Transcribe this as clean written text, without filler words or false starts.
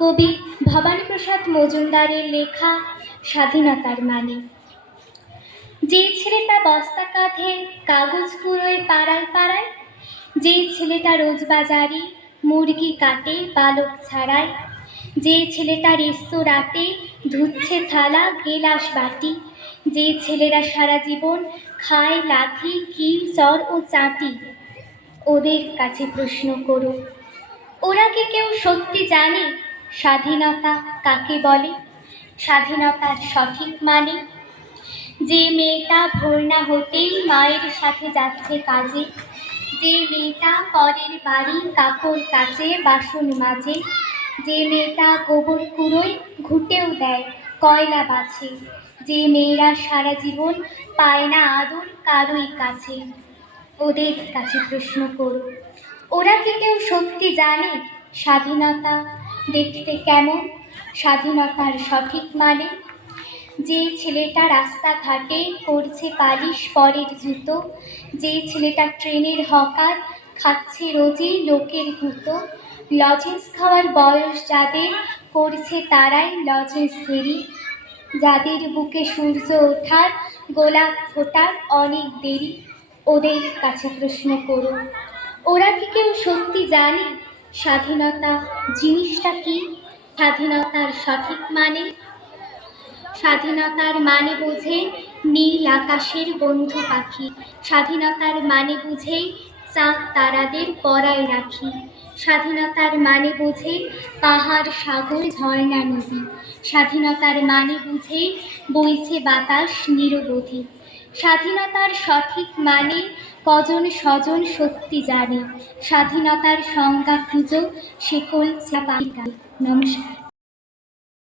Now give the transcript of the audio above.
কবি ভবানীপ্রসাদ মজুমদারের লেখা স্বাধীনতার মানে। যে ছেলেটা বস্তা কাঁধে কাগজ কুড়োয় পাড়ায় পাড়ায়, যে ছেলেটা রোজ বাজারে মুরগি কাটে বালক ছাড়ায়, যে ছেলেটা রেস্তোরাঁতে ধুচ্ছে থালা গেলাস বাটি, যে ছেলেরা সারা জীবন খায় লাথি কিল চর ও চাটি, ওদের কাছে প্রশ্ন করো, ওরা কি কেউ সত্যি জানে স্বাধীনতা কাকে বলে, স্বাধীনতার সঠিক মানে? যে মেয়েটা ভোর না হতেই মায়ের সাথে যাচ্ছে কাজে, যে মেয়েটা পরের বাড়ি কাপড় কাচে বাসন মাজে, যে মেয়েটা গোবর কুড়োয় ঘুঁটেও দেয় কয়লা বাছে, যে মেয়েরা সারা জীবন পায় না আদর কারোই কাছে, ওদের কাছে প্রশ্ন করো, ওরা কি কেউ সত্যি জানে স্বাধীনতা দেখতে কেমন, স্বাধীনতার সঠিক মানে? যে ছেলেটা রাস্তাঘাটে করছে পালিশ পরের জুতো, যে ছেলেটা ট্রেনের হকার খাচ্ছে রোজই লোকের গুঁতো, লজেন্স খাওয়ার বয়স যাদের করছে তারাই লজেন্স দেরি, যাদের বুকে সূর্য ওঠার গোলাপ ফোটার অনেক দেরি, ওদের কাছে প্রশ্ন করো, ওরা কি কেউ সত্যি জানে স্বাধীনতা জিনিসটা কি, স্বাধীনতার সঠিক মানে? স্বাধীনতার মানে বুঝে নীল আকাশের বন্ধু পাখি, স্বাধীনতার মানে বুঝে চাঁদ তারাদের পরায় রাখি, স্বাধীনতার মানে বুঝে পাহাড় সাগর ঝর্ণা নদী, স্বাধীনতার মানে বুঝে বইছে বাতাস নিরবধি, স্বাধীনতার সঠিক মানে কজন স্বজন সত্যি জানে, স্বাধীনতার সংজ্ঞা খুঁজো শেকল চাপা। নমস্কার।